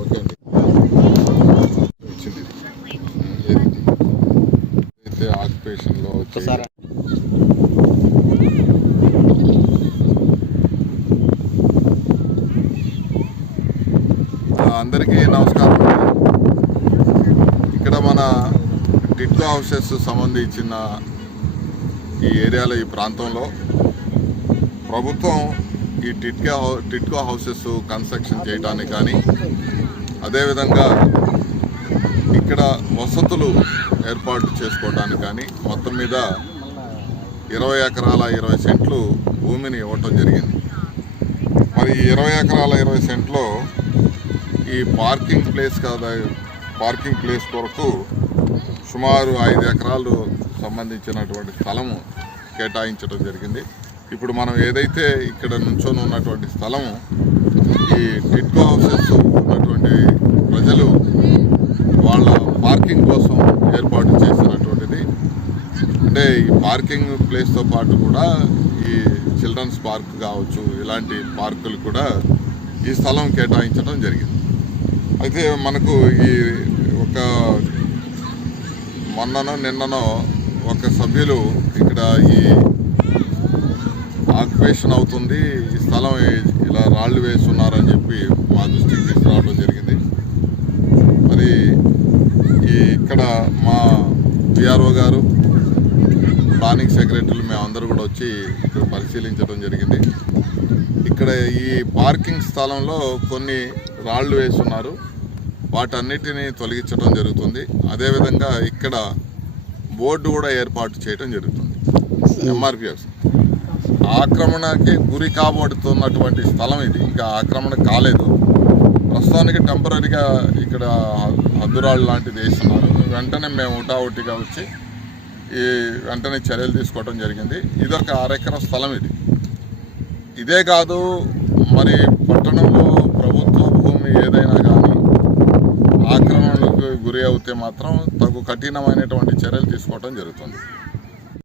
Okay అండి. ఇచ్చింది అయితే ఆక్యుపేషన్లో వచ్చేసారా? అందరికీ నమస్కారం. ఇక్కడ మన టిట్కో హౌసెస్ సంబంధించిన ఈ ఏరియాలో, ఈ ప్రాంతంలో ప్రభుత్వం ఈ టిట్కో హౌసెస్ కన్స్ట్రక్షన్ చేయడానికి కానీ, అదేవిధంగా ఇక్కడ వసతులు ఏర్పాటు చేసుకోవడానికి కానీ మొత్తం మీద 20 ఎకరాల 20 సెంట్లు భూమిని ఇవ్వటం జరిగింది. మరి 20 ఎకరాల 20 సెంట్లో ఈ పార్కింగ్ ప్లేస్ కొరకు సుమారు 5 ఎకరాలు సంబంధించినటువంటి స్థలము కేటాయించడం జరిగింది. ఇప్పుడు మనం ఏదైతే ఇక్కడ నుంచొని ఉన్నటువంటి స్థలము, ఈ టిట్కో హౌసెస్ ఉన్నటువంటి ప్రజలు వాళ్ళ పార్కింగ్ కోసం ఏర్పాటు చేసినటువంటిది. అంటే ఈ పార్కింగ్ ప్లేస్తో పాటు కూడా ఈ చిల్డ్రన్స్ పార్క్ కావచ్చు, ఇలాంటి పార్కులు కూడా ఈ స్థలం కేటాయించడం జరిగింది. అయితే మనకు ఈ ఒక నిన్ననో ఒక సభ్యులు ఇక్కడ ఈ ఆక్యుపేషన్ అవుతుంది, ఈ స్థలం ఇలా రాళ్లు వేస్తున్నారని చెప్పి మా దృష్టికి తీసుకురావడం జరిగింది. మరి ఇక్కడ మా పిఆర్ఓ గారు, ప్లానింగ్ సెక్రటరీలు మేమందరూ కూడా వచ్చి ఇక్కడ పరిశీలించడం జరిగింది. ఇక్కడ ఈ పార్కింగ్ స్థలంలో కొన్ని రాళ్లు వేస్తున్నారు, వాటన్నిటిని తొలగించడం జరుగుతుంది. అదేవిధంగా ఇక్కడ బోర్డు కూడా ఏర్పాటు చేయడం జరుగుతుంది. ఎంఆర్పిఎఫ్ ఆక్రమణకి గురి కాబడుతున్నటువంటి స్థలం ఇది, ఇంకా ఆక్రమణ కాలేదు. ప్రస్తుతానికి టెంపరీగా ఇక్కడ హద్దురాళ్ళు లాంటిది వేస్తున్నారు. వెంటనే మేము ఒకటిగా వచ్చి వెంటనే చర్యలు తీసుకోవడం జరిగింది. ఇదొక 6 ఎకరాల స్థలం. ఇదే కాదు, మరి పట్టణంలో ప్రభుత్వ భూమి ఏదైనా కానీ ఆక్రమణలకు గురి అవుతే మాత్రం తగు కఠినమైనటువంటి చర్యలు తీసుకోవడం జరుగుతుంది.